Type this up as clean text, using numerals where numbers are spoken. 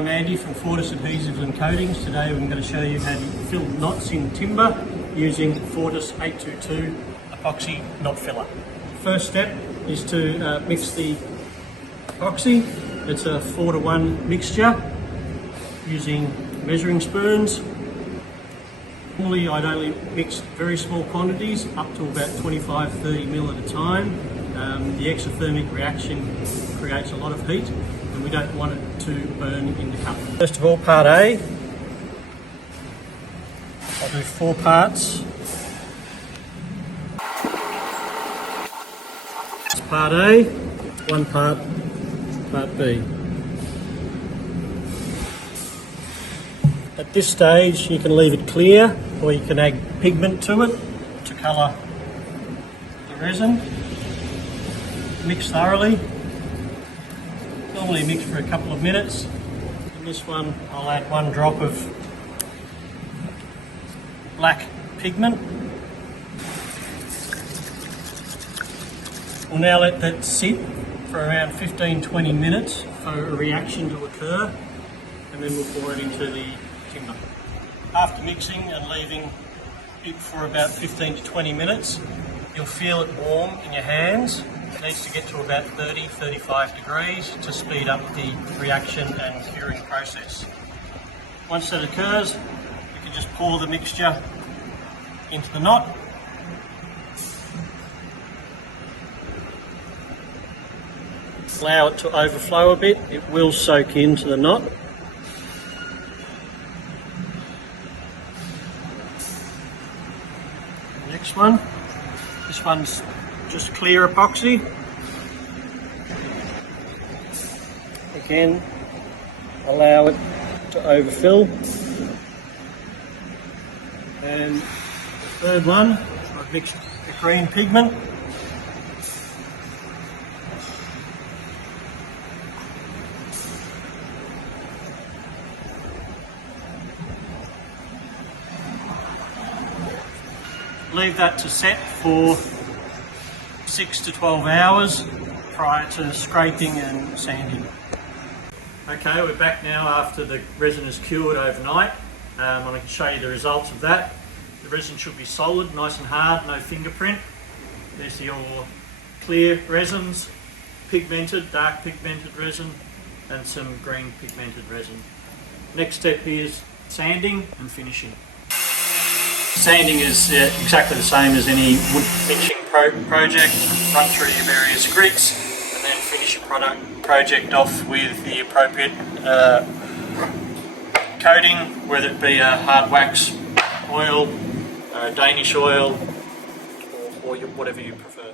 I'm Andy from Fortis Adhesives Coatings. Today I'm going to show you how to fill knots in timber using Fortis 822 Epoxy Knot Filler. First step is to mix the epoxy. It's a 4:1 mixture using measuring spoons. Normally I'd only mix very small quantities, up to about 25-30 ml at a time. The exothermic reaction creates a lot of heat and we don't want it to burn in the cup. First of all, part A. I'll do 4 parts. It's part A, 1 part B. At this stage you can leave it clear or you can add pigment to it to colour the resin. Mix thoroughly. Normally mix for a couple of minutes. In this one I'll add 1 drop of black pigment. We'll now let that sit for around 15-20 minutes for a reaction to occur, and then we'll pour it into the timber. After mixing and leaving it for about 15 to 20 minutes, you'll feel it warm in your hands. It needs to get to about 30-35 degrees to speed up the reaction and curing process. Once that occurs, you can just pour the mixture into the knot. Allow it to overflow a bit, it will soak into the knot. Next one, this one's just clear epoxy. Again, allow it to overfill. And the third one, I've mixed the green pigment. Leave that to set for 6 to 12 hours prior to scraping and sanding. Okay, we're back now after the resin is cured overnight. I'm going to show you the results of that. The resin should be solid, nice and hard, no fingerprint. There's your clear resins, pigmented, dark pigmented resin, and some green pigmented resin. Next step is sanding and finishing. Sanding is exactly the same as any wood finishing project. Run through your various grits and then finish your project off with the appropriate coating, whether it be a hard wax oil, Danish oil, or whatever you prefer.